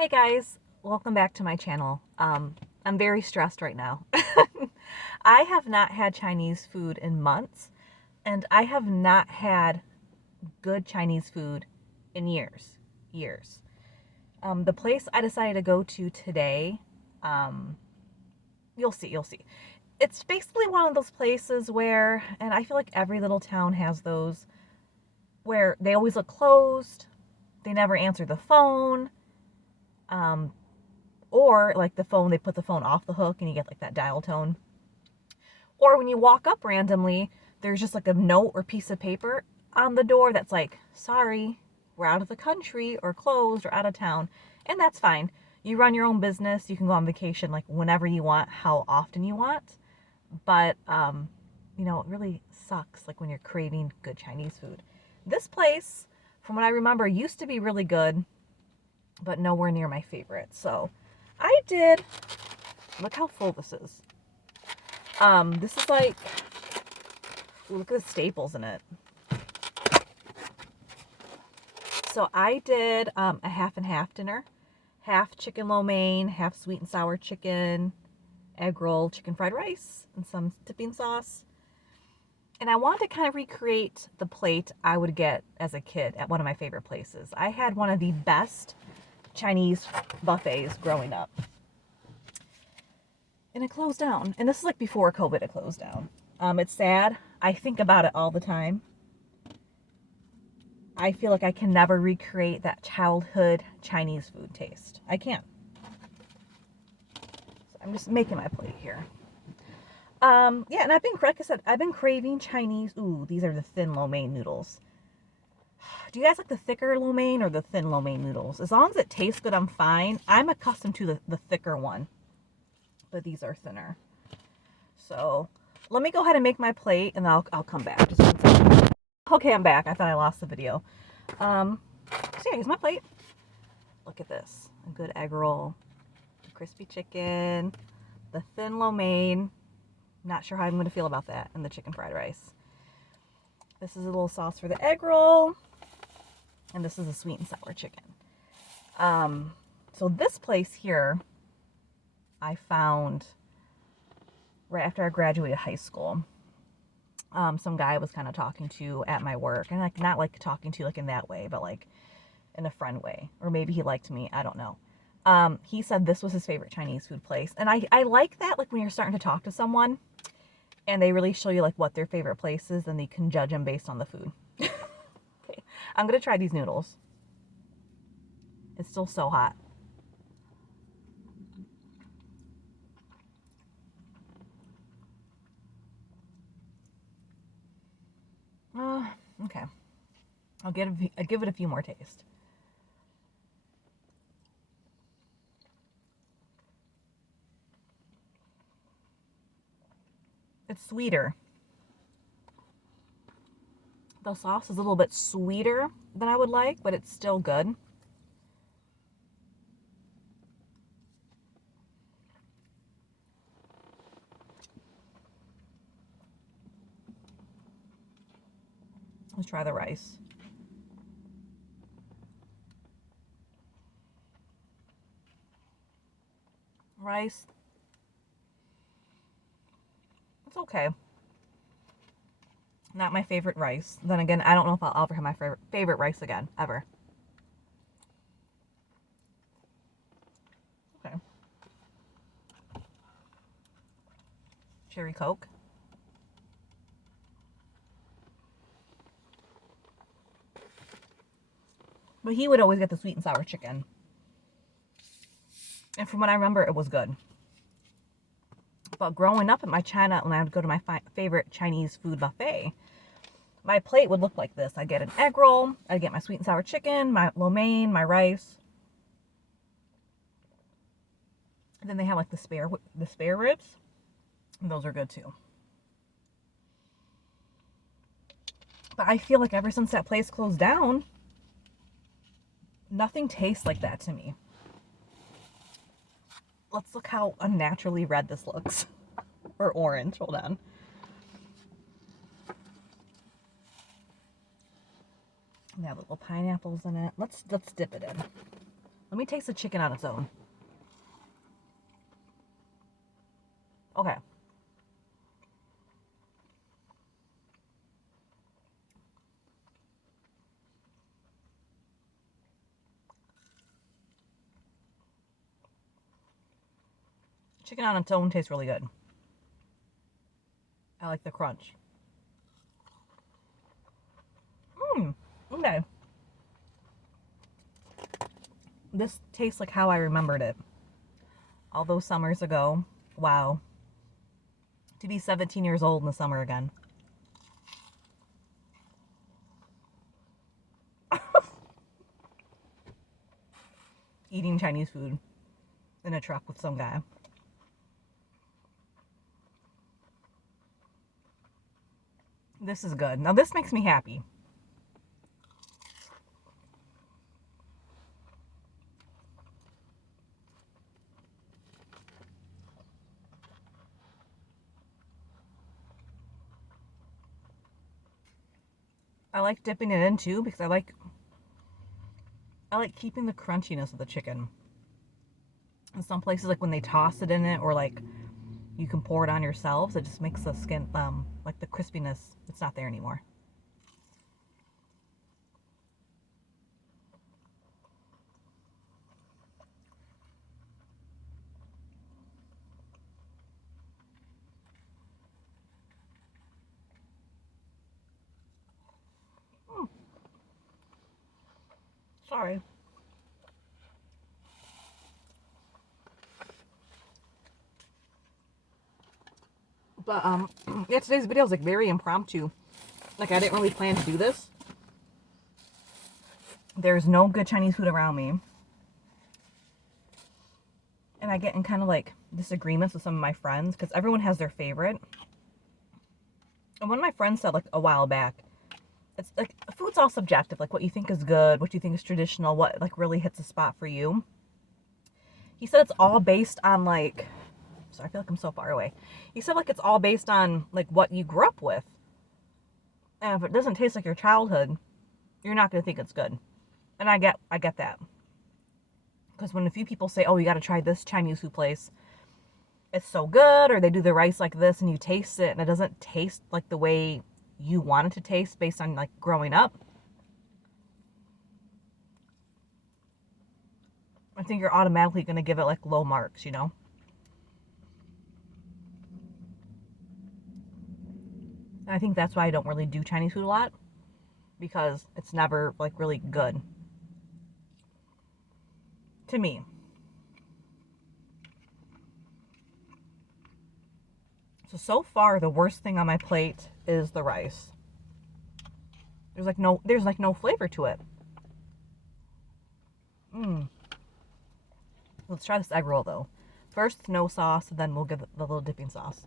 Hey guys, welcome back to my channel. I'm very stressed right now. I have not had Chinese food in months, and I have not had good Chinese food in years. Years. The place I decided to go to today, um, you'll see. It's basically one of those places where, and I feel like every little town has those, where they always look closed, they never answer the phone, um, or like the phone, they put the phone off the hook and you get like that dial tone. Or when you walk up randomly, there's just like a note or piece of paper on the door that's like, sorry, we're out of the country or closed or out of town. And that's fine. You run your own business. You can go on vacation like whenever you want, how often you want. But, it really sucks like when you're craving good Chinese food. This place, from what I remember, used to be really good, but nowhere near my favorite. So I did, look how full this is. This is like, ooh, look at the staples in it. So I did a half and half dinner. Half chicken lo mein, half sweet and sour chicken, egg roll, chicken fried rice, and some dipping sauce. And I wanted to kind of recreate the plate I would get as a kid at one of my favorite places. I had one of the best Chinese buffets growing up. And it closed down. And this is like before COVID, it closed down. It's sad. I think about it all the time. I feel like I can never recreate that childhood Chinese food taste. I can't. So I'm just making my plate here. Yeah, and like I said, I've been craving Chinese. Ooh, these are the thin lo mein noodles. Do you guys like the thicker lo mein or the thin lo mein noodles? As long as it tastes good, I'm fine. I'm accustomed to the thicker one, but these are thinner. So let me go ahead and make my plate, and I'll come back. Just one second. Okay, I'm back. I thought I lost the video. So yeah, here's my plate. Look at this. A good egg roll, crispy chicken, the thin lo mein. Not sure how I'm going to feel about that, and the chicken fried rice. This is a little sauce for the egg roll, and this is a sweet and sour chicken. So this place here, I found right after I graduated high school. Some guy I was kind of talking to at my work, and like not like talking to like in that way, but like in a friend way, or maybe he liked me, I don't know. He said this was his favorite Chinese food place, and I like that, like when you're starting to talk to someone and they really show you like what their favorite place is, and you can judge them based on the food. Okay, I'm gonna try these noodles. It's still so hot. Okay. I'll give it a few more tastes. It's sweeter. The sauce is a little bit sweeter than I would like, but it's still good. Let's try the rice. Rice. It's okay. Not my favorite rice. Then again, I don't know if I'll ever have my favorite rice again, ever. Okay. Cherry Coke. But he would always get the sweet and sour chicken. And from what I remember, it was good. But growing up at my China, when I would go to my favorite Chinese food buffet, my plate would look like this. I'd get an egg roll, I'd get my sweet and sour chicken, my lo mein, my rice. And then they have like the spare ribs. And those are good too. But I feel like ever since that place closed down, nothing tastes like that to me. Let's look how unnaturally red this looks. Or orange. Hold on. They have little pineapples in it. Let's dip it in. Let me taste the chicken on its own. Okay. Chicken on its own tastes really good. I like the crunch. Okay. This tastes like how I remembered it. All those summers ago. Wow. To be 17 years old in the summer again. Eating Chinese food in a truck with some guy. This is good. Now this makes me happy. I like dipping it in too because I like keeping the crunchiness of the chicken. In some places, like when they toss it in it, or like you can pour it on yourselves, it just makes the skin, like the crispiness, it's not there anymore. Sorry. But yeah, today's video is like very impromptu. Like I didn't really plan to do this. There's no good Chinese food around me. And I get in kind of like disagreements with some of my friends because everyone has their favorite. And one of my friends said like a while back, it's like food's all subjective, like what you think is good, what you think is traditional, what like really hits a spot for you. He said it's all based on like, sorry, I feel like I'm so far away. He said like it's all based on like what you grew up with. And if it doesn't taste like your childhood, you're not going to think it's good. And I get that. Because when a few people say, oh, you got to try this Chinese food place, it's so good, or they do the rice like this and you taste it and it doesn't taste like the way you want it to taste based on like growing up, I think you're automatically going to give it like low marks, you know? And I think that's why I don't really do Chinese food a lot, because it's never like really good to me. So far the worst thing on my plate is the rice. There's like no flavor to it. Let's try this egg roll though. First no sauce, then we'll give it the little dipping sauce.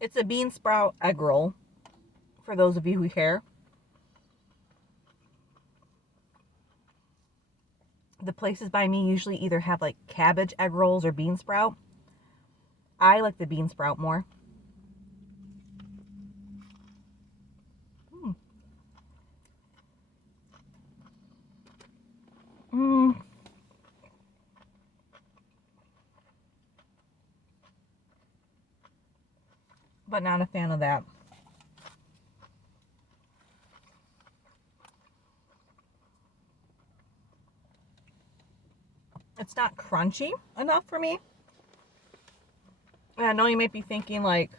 It's a bean sprout egg roll, for those of you who care. The places by me usually either have like cabbage egg rolls or bean sprout. I like the bean sprout more. But not a fan of that. It's not crunchy enough for me. And I know you might be thinking like,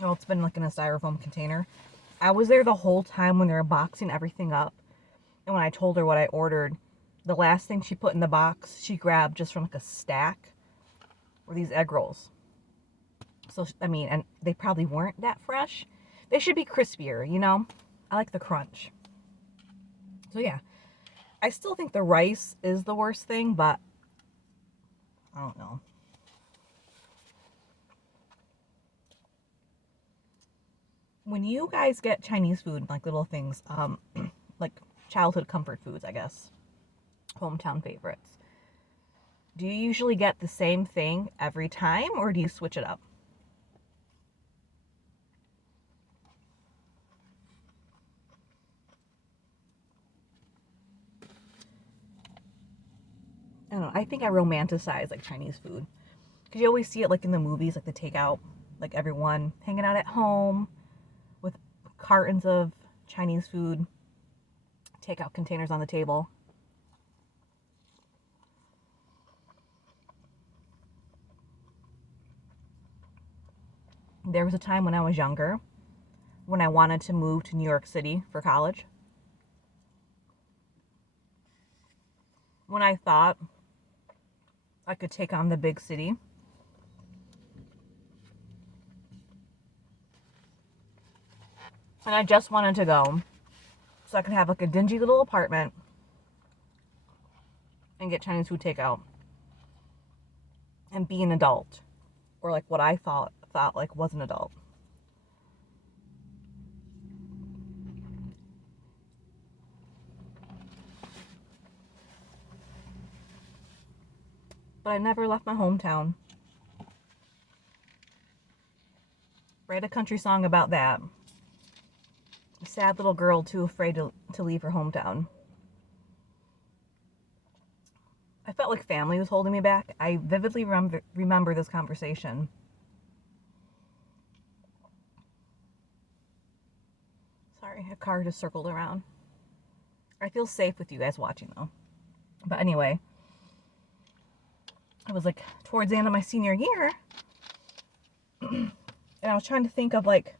oh, it's been like in a styrofoam container. I was there the whole time when they were boxing everything up. And when I told her what I ordered, the last thing she put in the box, she grabbed just from like a stack, were these egg rolls. So, I mean, and they probably weren't that fresh. They should be crispier, you know? I like the crunch. So yeah, I still think the rice is the worst thing, but I don't know. When you guys get Chinese food, like little things, like childhood comfort foods, I guess. Hometown favorites. Do you usually get the same thing every time, or do you switch it up? I don't know. I think I romanticize like Chinese food. Because you always see it like in the movies, like the takeout, like everyone hanging out at home with cartons of Chinese food, takeout containers on the table. There was a time when I was younger when I wanted to move to New York City for college. When I thought I could take on the big city. And I just wanted to go so I could have like a dingy little apartment and get Chinese food takeout and be an adult, or like what I thought like was an adult. But I never left my hometown. Write a country song about that. A sad little girl too afraid to leave her hometown. I felt like family was holding me back. I vividly remember this conversation. Sorry, a car just circled around. I feel safe with you guys watching though. But anyway, it was like towards the end of my senior year. And I was trying to think of like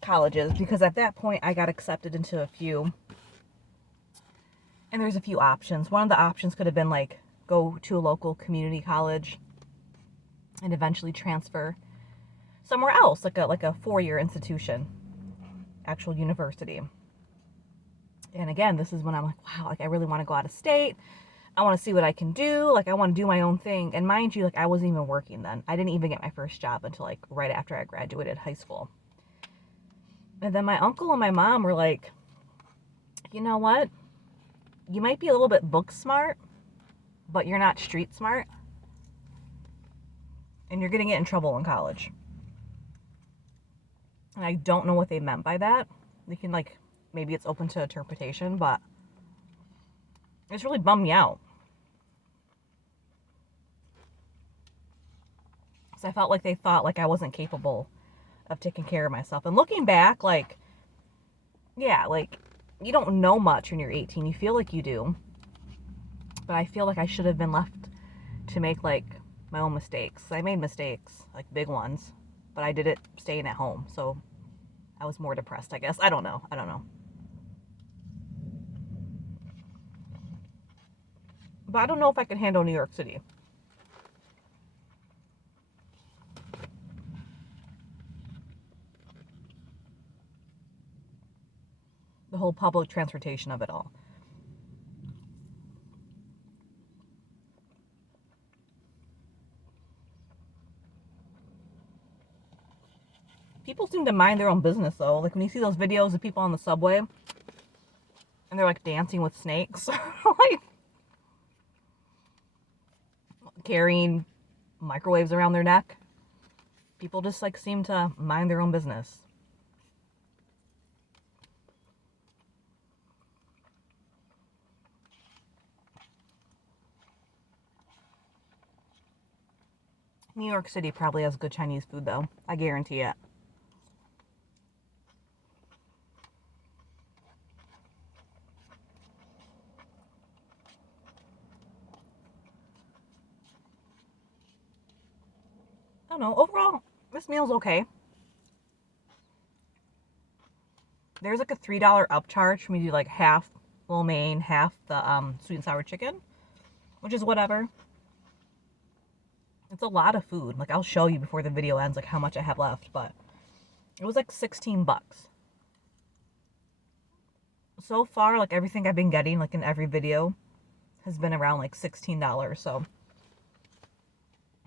colleges, because at that point I got accepted into a few. And there's a few options. One of the options could have been like go to a local community college and eventually transfer somewhere else, like a 4-year institution, actual university. And again, this is when I'm like, wow, like I really want to go out of state. I want to see what I can do. Like I want to do my own thing. And mind you, like I wasn't even working then. I didn't even get my first job until like right after I graduated high school. And then my uncle and my mom were like, you know what? You might be a little bit book smart, but you're not street smart. And you're going to get in trouble in college. And I don't know what they meant by that. They can like, maybe it's open to interpretation, but it's really bummed me out. So I felt like they thought like I wasn't capable of taking care of myself. And looking back, like, yeah, like you don't know much when you're 18. You feel like you do. But I feel like I should have been left to make like my own mistakes. I made mistakes, like big ones, but I did it staying at home. So I was more depressed, I guess. I don't know. But I don't know if I can handle New York City. The whole public transportation of it all. People seem to mind their own business though. Like when you see those videos of people on the subway and they're like dancing with snakes, like carrying microwaves around their neck. People just like seem to mind their own business. New York City probably has good Chinese food though. I guarantee it. I don't know. Overall, this meal's okay. There's like a $3 upcharge for me to do like half lo mein, half the sweet and sour chicken, which is whatever. It's a lot of food. Like I'll show you before the video ends like how much I have left, but it was like 16 bucks. So far, like everything I've been getting like in every video has been around like $16. So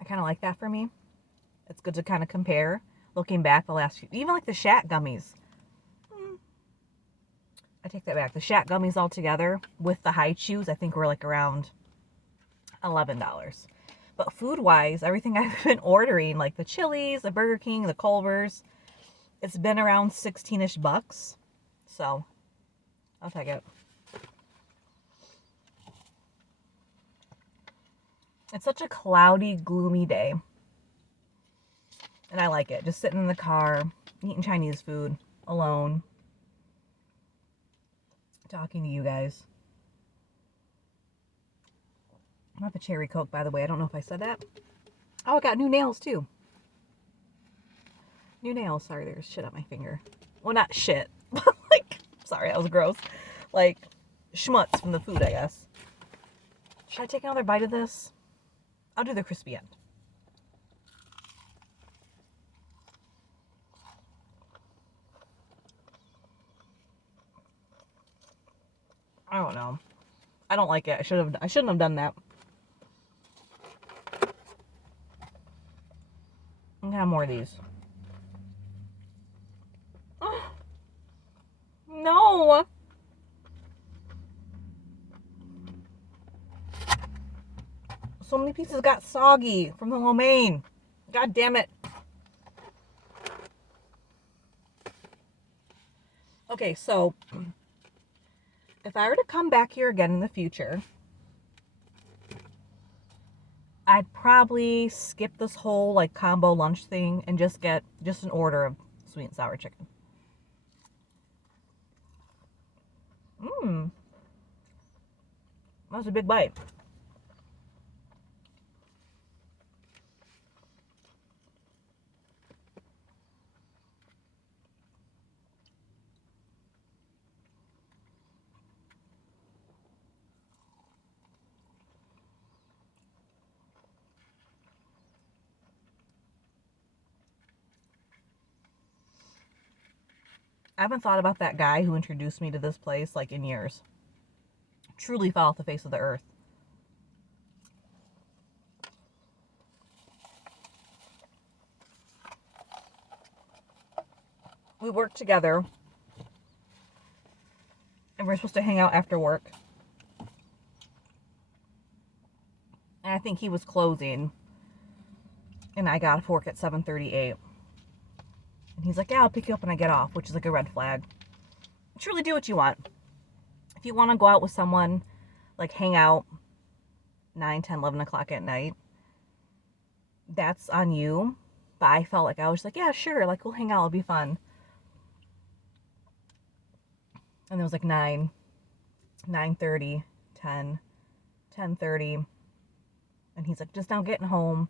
I kind of like that for me. It's good to kind of compare looking back the last few, even like the Shat gummies. I take that back. The Shack gummies all together with the high chews, I think were like around $11. But food-wise, everything I've been ordering, like the Chili's, the Burger King, the Culver's, it's been around 16-ish bucks. So, I'll take it. It's such a cloudy, gloomy day. And I like it. Just sitting in the car, eating Chinese food, alone. Talking to you guys. I have a cherry Coke, by the way. I don't know if I said that. Oh, I got new nails, too. New nails. Sorry, there's shit on my finger. Well, not shit. Like, sorry, that was gross. Like, schmutz from the food, I guess. Should I take another bite of this? I'll do the crispy end. I don't know. I don't like it. I shouldn't have done that. I'm gonna have more of these. Oh, no. So many pieces got soggy from the lo mein. God damn it. Okay, so if I were to come back here again in the future, I'd probably skip this whole like combo lunch thing and just get just an order of sweet and sour chicken. That was a big bite. I haven't thought about that guy who introduced me to this place like in years. Truly fell off the face of the earth. We worked together and we're supposed to hang out after work. And I think he was closing and I got off work at 7:38. And he's like, yeah, I'll pick you up when I get off, which is like a red flag. Truly do what you want. If you want to go out with someone, like hang out 9, 10, 11 o'clock at night, that's on you. But I felt like I was like, yeah, sure, like we'll hang out, it'll be fun. And it was like 9, 9:30, 10, 10:30. And he's like, just now getting home,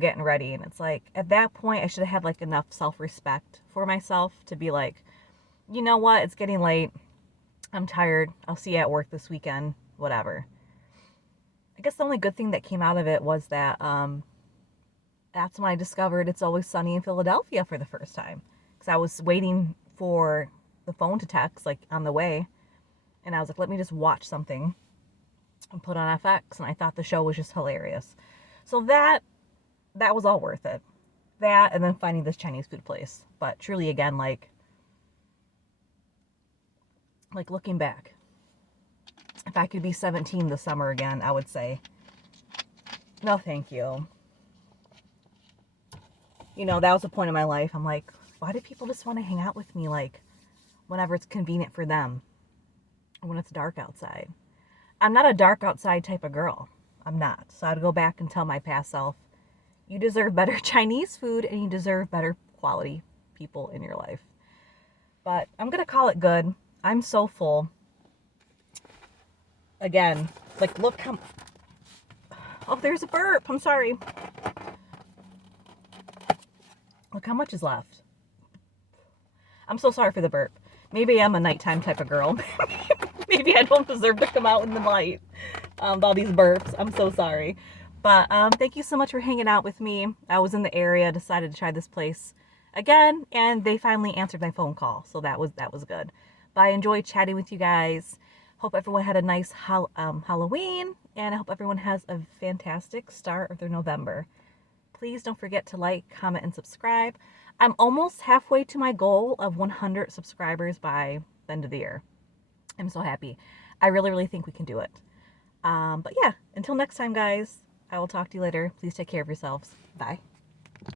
getting ready. And it's like, at that point, I should have had like enough self-respect for myself to be like, you know what, it's getting late. I'm tired. I'll see you at work this weekend, whatever. I guess the only good thing that came out of it was that that's when I discovered It's Always Sunny in Philadelphia for the first time. Because I was waiting for the phone to text, like, on the way. And I was like, let me just watch something and put on FX. And I thought the show was just hilarious. So that was all worth it. That and then finding this Chinese food place. But truly, again, like looking back, if I could be 17 this summer again, I would say, no, thank you. That was the point in my life. I'm like, why do people just want to hang out with me, like, whenever it's convenient for them? Or when it's dark outside. I'm not a dark outside type of girl. I'm not. So I'd go back and tell my past self, you deserve better Chinese food and you deserve better quality people in your life. But I'm going to call it good. I'm so full. Again, like, look how... Oh, there's a burp. I'm sorry. Look how much is left. I'm so sorry for the burp. Maybe I'm a nighttime type of girl. Maybe I don't deserve to come out in the light with all these burps. I'm so sorry. But thank you so much for hanging out with me. I was in the area, decided to try this place again, and they finally answered my phone call. So that was good. But I enjoyed chatting with you guys. Hope everyone had a nice Halloween, and I hope everyone has a fantastic start of their November. Please don't forget to like, comment, and subscribe. I'm almost halfway to my goal of 100 subscribers by the end of the year. I'm so happy. I really, really think we can do it. But yeah, until next time, guys, I will talk to you later. Please take care of yourselves. Bye.